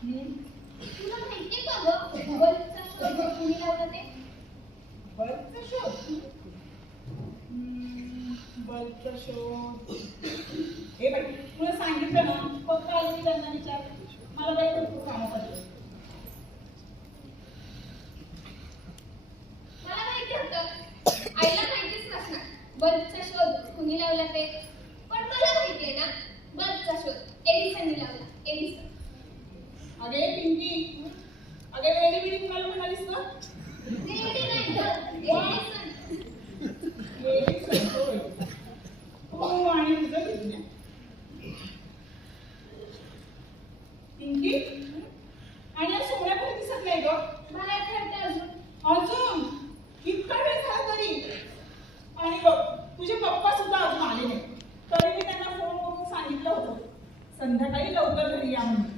तुला माहिती का गं? ते? शोध? हे बाई तुला सांगितलं ना पप्पा आले त्यांना विचार. मला बाई भरपूर कामं करतो लवकर घरी या म्हणून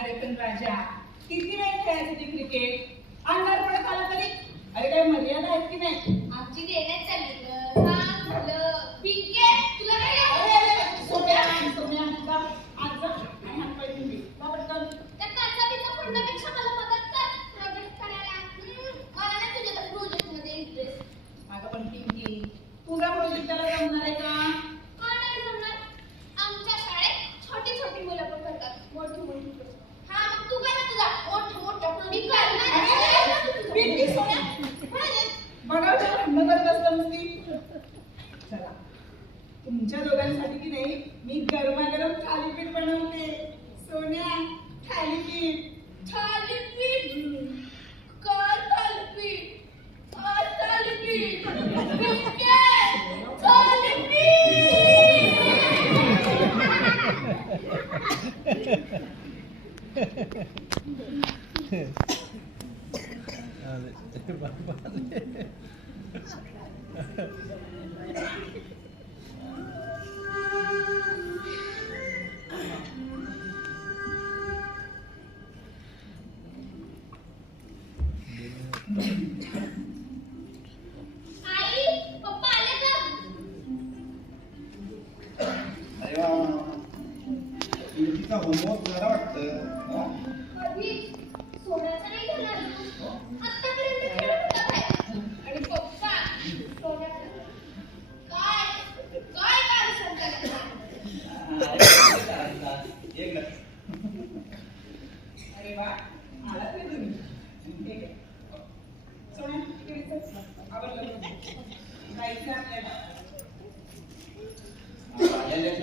अरे पण राजा. किती वेळ खेळायची क्रिकेट अंधार पडत आला तरी? अरे काय मर्यादा आहेत की नाही? आमची गेल्याच चला. तुमच्या दोघांसाठी की नाही मी गरमागरम थालीपीठ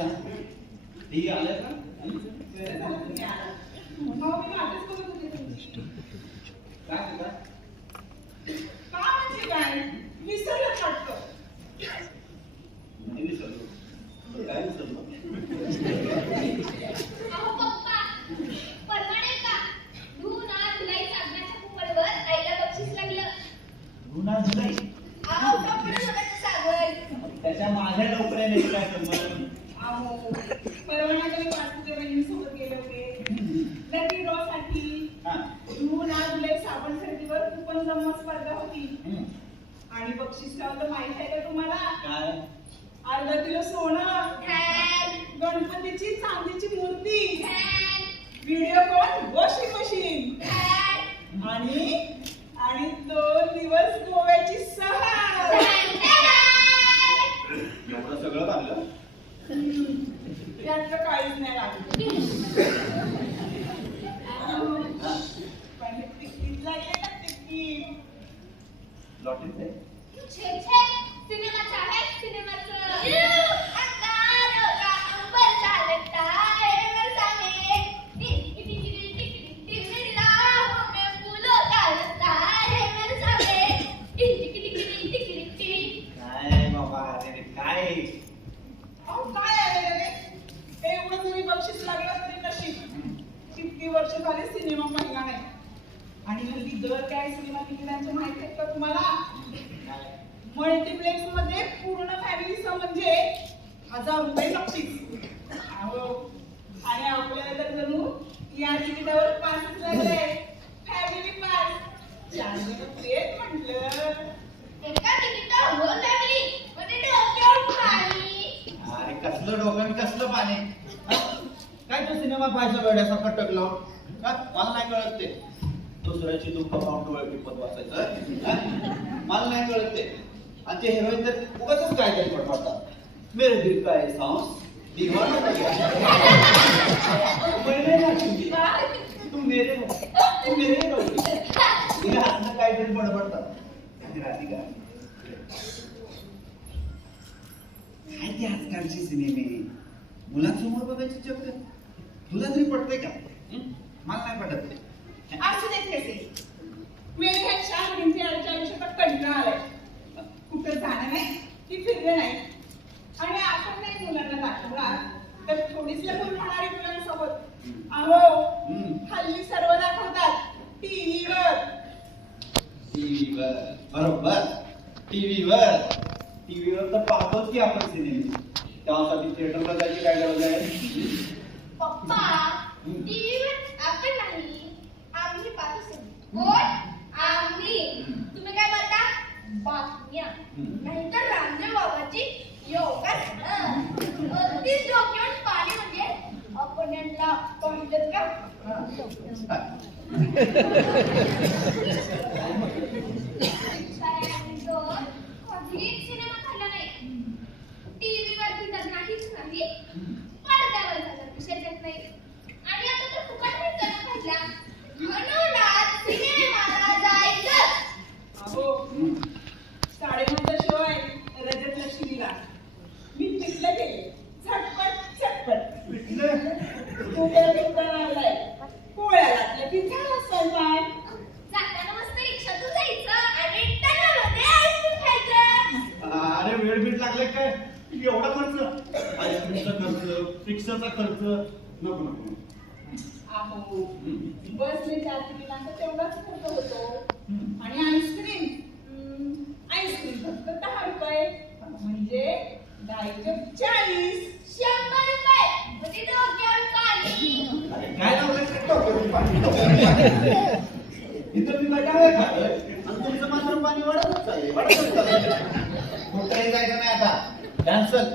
إحنا هي علاقه कुपन जमा स्पर्धा होती. आणि बक्षीस काय होतं माहीत आहे का तुम्हाला? काय? अर्धा किलो सोनं. गणपतीची चांदीची मूर्ती. Video call washing machine. आणि आणि दोन दिवस गोव्याची सहल हल्ली दर काय सिनेमा तिकिटांचे माहिती आहेत का तुम्हाला? मल्टिप्लेक्समध्ये पूर्ण फॅमिली म्हणजे हजार रुपये नक्कीच. अहो आणि आपल्याला तर जणू या तिकिटावर पास लागले फॅमिली पास चार जण येत म्हटलं. हो पाणी. अरे कसलं डोकं कसलं पाणी? काय तो सिनेमा पाहायचा वेड्यासारखा टकलो का? मला नाही कळत ते. दुसऱ्याची दुःख पाहून डोळे टिपत वाचायचं? मला नाही कळत ते. आणि ते हिरोईन तर उगाच काय तरी पडतात मेरे दिल का एहसास दीवाना हो? गया मैंने ना चुकी तुम मेरे हो. तुम मेरे हो. तिला हसणं काहीतरी बडबडतात आणि राधिका काय ते आजकालचे सिनेमे मुलांसमोर बघायची चक्कर. तुला तरी पडतंय का? मला नाही पटत ते. असू देत कसे ह्या चार भिंती आमच्या आयुष्यात कंटाळा आलाय. कुठं जाणं नाही ती फिरलं नाही. आणि आपण नाही मुलांना दाखवला तर थोडीच लपून राहणारी मुलांसोबत. अहो. हल्ली सर्व दाखवतात. टीव्हीवर. टीव्हीवर. बरोबर. टीव्हीवर. टीव्हीवर तर पाहतोच की आपण सिनेमे. त्यासाठी थिएटरला जायची काय गरज आहे? पप्पा टीव्हीवर आपण नाही. कोण? आम्ही. तुम्ही काय बोलता? बातम्या. नाहीतर रामदेव बाबाची योगा अगदीच डोक्यावर पाणी म्हणजे आपण यांना पाहिलं का तो कधीच सिनेमा खाल्ला नाही टीव्हीवर तर नाहीच नाही पडद्यावर झाला विषयच नाही आणि आता तर फुकट मिळतं ना खायला म्हणून आज सिनेमाला जायचं अहो साडेनऊच्या शिवाय रजत लक्ष्मीला मी पिठलं गेले झटपट झटपट पिठलं? कुठे दुकान आणलाय पोळ्या घातल्या की झाला स्वयंपाक जाताना मस्त रिक्षातून जायचं आणि टनामध्ये आईस्क्रीम खायचं बीट लागले काय? एवढा खर्च. आईस्क्रीमचा खर्च रिक्षाचा खर्च. नको नको अहो हं. बसने तिकिटांचा तेवढाच खर्च होतो. आणि आईस्क्रीम. हम्म, आईस्क्रीम फक्त दहा रुपये. म्हणजे दहाचे चाळीस शंभर रुपये. म्हणजे डोक्यावर पाणी. अरे काय लावलंय? काय पाणी. इथं मी काय खातोय आणि तुमचं मात्र पाणी वाढतच चाललंय वाढतच चाललंय. कुठेही जायचं नाही आता? कॅन्सल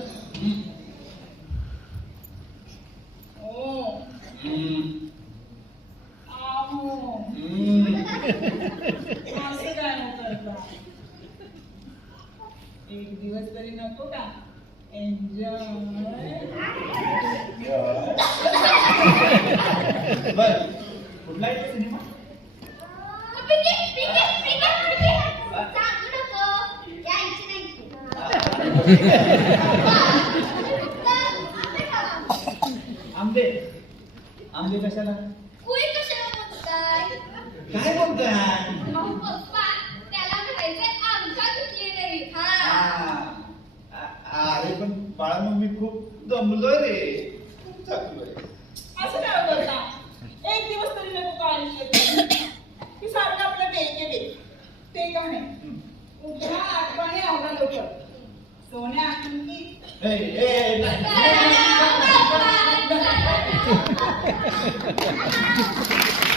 एक दिवस तरी नको का एन्जॉय बर कुठला आहे तो सिनेमा पिके पिके पिके पिके सांगू नको यायची नाही आंबे. आंबे कशाला? काय बोलताय? हा. अरे पण बाळा मग मी खूप दमलोय रे. खूप थकलोय असं काय करता एक दिवस तरी नको का आयुष्यात की सारखं आपलं बेके बे ते का नाही? उठा आठवणी आवडा लवकर. सोन्या तुम्ही